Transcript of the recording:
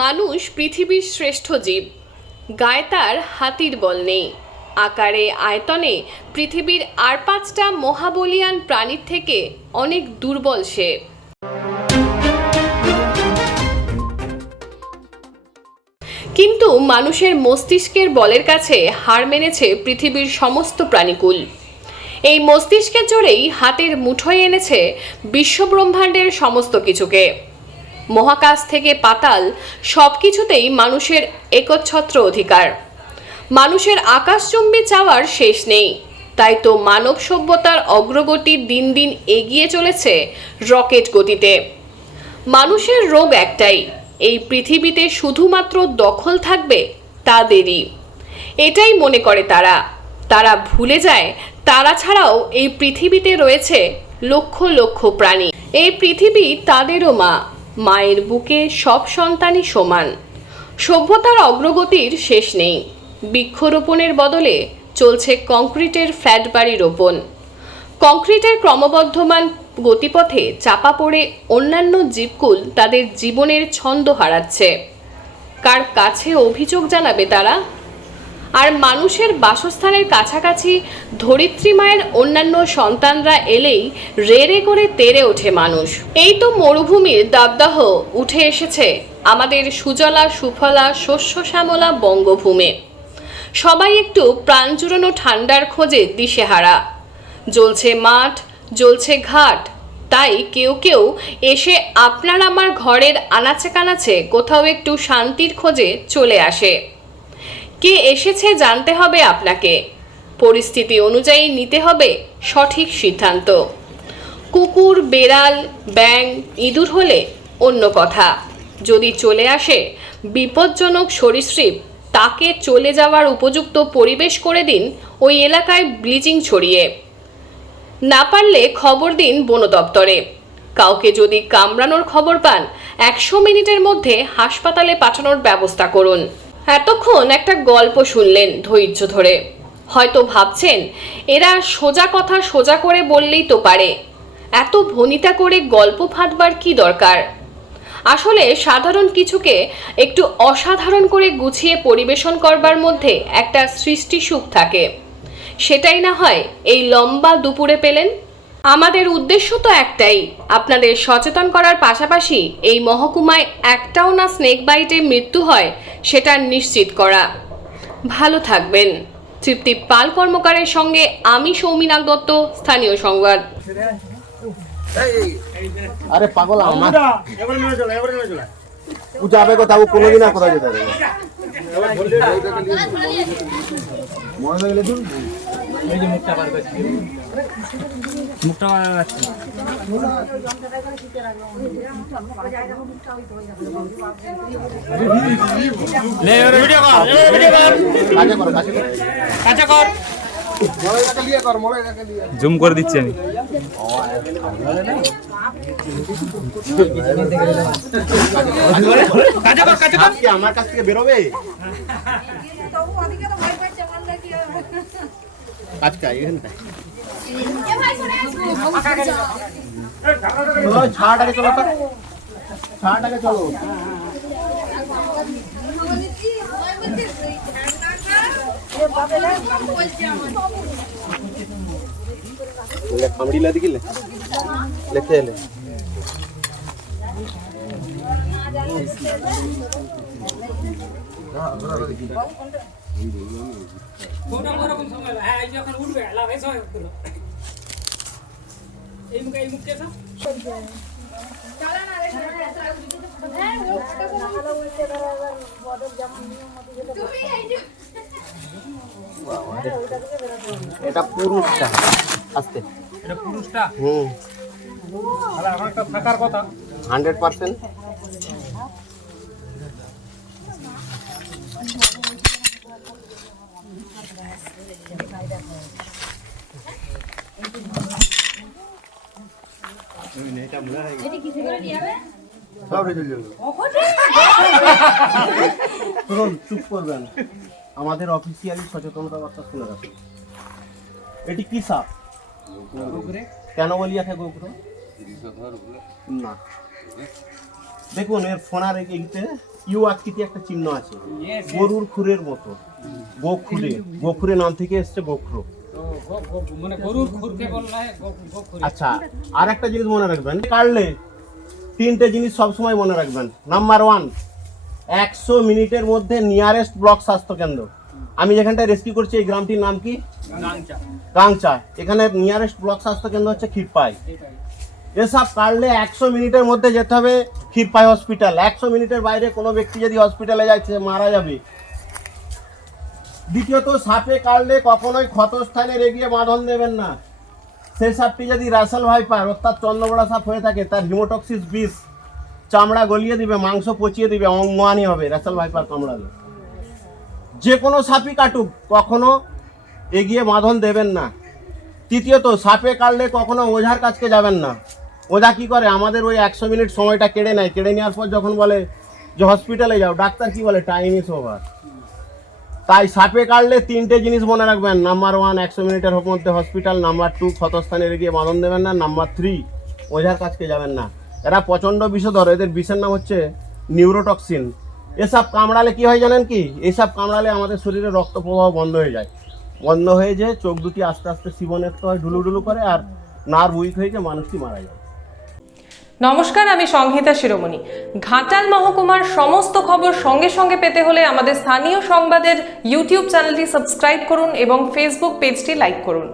মানুষ পৃথিবীর শ্রেষ্ঠ জীব। গায়ে তার হাতির বল নেই। আকারে আয়তনে পৃথিবীর আর 5টা মহাবলীয়ান প্রাণীর থেকে অনেক দুর্বল সে। কিন্তু মানুষের মস্তিষ্কের বলের কাছে হার মেনেছে পৃথিবীর সমস্ত প্রাণীকুল। এই মস্তিষ্কের জোরেই হাতের মুঠোয় এনেছে বিশ্বব্রহ্মাণ্ডের সমস্ত কিছুকে। মহাকাশ থেকে পাতাল সব কিছুতেই মানুষের একচ্ছত্র অধিকার। মানুষের আকাশচুম্বী চাওয়ার শেষ নেই। তাই তো মানব সভ্যতার অগ্রগতি দিন দিন এগিয়ে চলেছে রকেট গতিতে। মানুষের রোগ একটাই, এই পৃথিবীতে শুধুমাত্র দখল থাকবে তাদেরই। এটাই মনে করে তারা। তারা ভুলে যায় তারা ছাড়াও এই পৃথিবীতে রয়েছে লক্ষ লক্ষ প্রাণী। এই পৃথিবী তাদেরও মা। মায়ের বুকে সব সন্তানই সমান। সভ্যতার অগ্রগতির শেষ নেই। বৃক্ষরোপণের বদলে চলছে কংক্রিটের ফ্ল্যাট বাড়ি রোপণ। কংক্রিটের ক্রমবর্ধমান গতিপথে চাপা পড়ে অন্যান্য জীবকুল তাদের জীবনের ছন্দ হারাচ্ছে। কার কাছে অভিযোগ জানাবে তারা? আর মানুষের বাসস্থানের কাছাকাছি ধরিত্রী মায়ের অন্যান্য সন্তানরা এলেই রে করে তেড়ে ওঠে মানুষ। এই তো মরুভূমির দাবদাহ উঠে এসেছে আমাদের সুজলা সুফলা শস্য শ্যামলা বঙ্গভূমে। সবাই একটু প্রাণ জুড়ানো ঠান্ডার খোঁজে দিশেহারা। জ্বলছে মাঠ, জ্বলছে ঘাট। তাই কেউ কেউ এসে আপনার আমার ঘরের আনাচে কানাচে কোথাও একটু শান্তির খোঁজে চলে আসে। কে এসেছে জানতে হবে আপনাকে। পরিস্থিতি অনুযায়ী নিতে হবে সঠিক সিদ্ধান্ত। কুকুর, বেড়াল, ব্যাঙ, ইঁদুর হলে অন্য কথা। যদি চলে আসে বিপজ্জনক সরীসৃপ, তাকে চলে যাওয়ার উপযুক্ত পরিবেশ করে দিন ওই এলাকায় ব্লিচিং ছড়িয়ে। না পারলে খবর দিন বন দপ্তরে। কাউকে যদি কামড়ানোর খবর পান 100 মিনিটের মধ্যে হাসপাতালে পাঠানোর ব্যবস্থা করুন। এতক্ষণ একটা গল্প শুনলেন ধৈর্য ধরে। হয়তো ভাবছেন এরা সোজা কথা সোজা করে বললেই তো পারে, এত ভনিতা করে গল্প ফাঁদবার কি দরকার? আসলে সাধারণ কিছুকে একটু অসাধারণ করে গুছিয়ে পরিবেশন করবার মধ্যে একটা সৃষ্টি সুখ থাকে। সেটাই না হয় এই লম্বা দুপুরে পেলেন। আমাদের উদ্দেশ্য তো একটাই, আপনাদের সচেতন করার পাশাপাশি এই মহকুমায় একটাও না স্নেক বাইটে মৃত্যু হয় সেটা নিশ্চিত করা। ভালো থাকবেন। তৃপ্তি পাল কর্মকারের সঙ্গে আমি সৌমিনাক দত্ত, স্থানীয় সংবাদ। আরে পাগল আমার ও যাবে কোথাও, ও কোনোদিন আর কোথাও যেতে পারবে না। মনে গেলে দূর এই যে মুখটা বার করছি, মুখটা বার করছি। লে ভিডিও কর, ভিডিও কর, কাছে কর, কাছে কর। মলাইটাকে লিয়ে কর, মলাইটাকে লিয়ে জুম করে দিচ্ছি আমি। কাছে কর, কাছে কর। কি আমার কাছ থেকে বের হবে? আজকে এখানটা ছাড়াটাকে চলো তো, ছাড়াটাকে চলো। খামড়ি লা দিলে লেখে এলে এটা পুরুষটা আস্তে, এটা পুরুষটা। তাহলে এখন একটা থাকার কথা 100%। চুপ করবেন, আমাদের অফিসিয়ালি সচেতনতা বার্তা শুনে রাখুন। এটি কি সাপ? কেন বলি আছে গোগ্র? না দেখুন এর ফোনার এগিতে ইউ আকৃতি একটা চিহ্ন আছে, গরুর খুরের মতো, গোখুরে নাম থেকে এসছে গোখরো। মানে গরুর খুরকে বললে গোখুরে। আচ্ছা, আর একটা জিনিস মনে রাখবেন, কাটলে 3টে জিনিস সবসময় মনে রাখবেন। নাম্বার 1, 100 মিনিটের মধ্যে নিয়ারেস্ট ব্লক স্বাস্থ্য কেন্দ্র। আমি যেখানটায় রেস্কিউ করছি এই গ্রামটির নাম কি? গাংচা। এখানে নিয়ারেস্ট ব্লক স্বাস্থ্য কেন্দ্র হচ্ছে ক্ষীরপাই। এসব কাটলে 100 মিনিটের মধ্যে যেতে হবে ক্ষীরপাই হসপিটাল। 100 মিনিটের বাইরে কোনো ব্যক্তি যদি হসপিটালে যায় সে মারা যাবে। দ্বিতীয়ত, সাপে কাটলে কখনোই ক্ষতস্থানে রেগিয়ে বাঁধন দেবেন না। সেই সাপটি যদি রাসেল ভাইপার অর্থাৎ চন্দ্রবড়া সাপ হয়ে থাকে, তার হিমোটক্সিস বিষ চামড়া গলিয়ে দিবে, মাংস পচিয়ে দিবে, অঙ্গহানি হবে রাসেল ভাইপার কামড়ালে। যে কোনো সাপই কাটুক কখনো এগিয়ে বাঁধন দেবেন না। তৃতীয়ত, সাপে কাটলে কখনো ওঝার কাছকে যাবেন না। ওঝা কি করে, আমাদের ওই 100 মিনিট সময়টা কেড়ে নেয়। কেড়ে নেওয়ার পর যখন বলে যে হসপিটালে যাও, ডাক্তার কি বলে, টাইম ইজ ওভার। তাই সাপে কাটলে 3টে জিনিস মনে রাখবেন। নাম্বার 1, 100 মিনিটের মধ্যে হসপিটাল। নাম্বার 2, ক্ষতস্থানে গিয়ে বাঁধন দেবেন না। নাম্বার 3, ওঝার কাছকে যাবেন না। এরা প্রচণ্ড বিষধর, এদের বিষের নাম হচ্ছে নিউরোটক্সিন। এসব কামড়ালে কি হয় জানেন কি? এসব কামড়ালে আমাদের শরীরে রক্ত প্রবাহ বন্ধ হয়ে যায়। বন্ধ হয়ে যে চোখ দুটি আস্তে আস্তে শিবনেত্র হয়, ঢুলুঢুলু করে, আর নার্ভ উইক হয়ে গিয়ে মানুষটি মারা যায়। নমস্কার, আমি সংহিতা শিরোমণি। ঘাটাল মহকুমার সমস্ত খবর সঙ্গে সঙ্গে পেতে হলে আমাদের স্থানীয় সংবাদের ইউটিউব চ্যানেলটি সাবস্ক্রাইব করুন এবং ফেসবুক পেজটি লাইক করুন।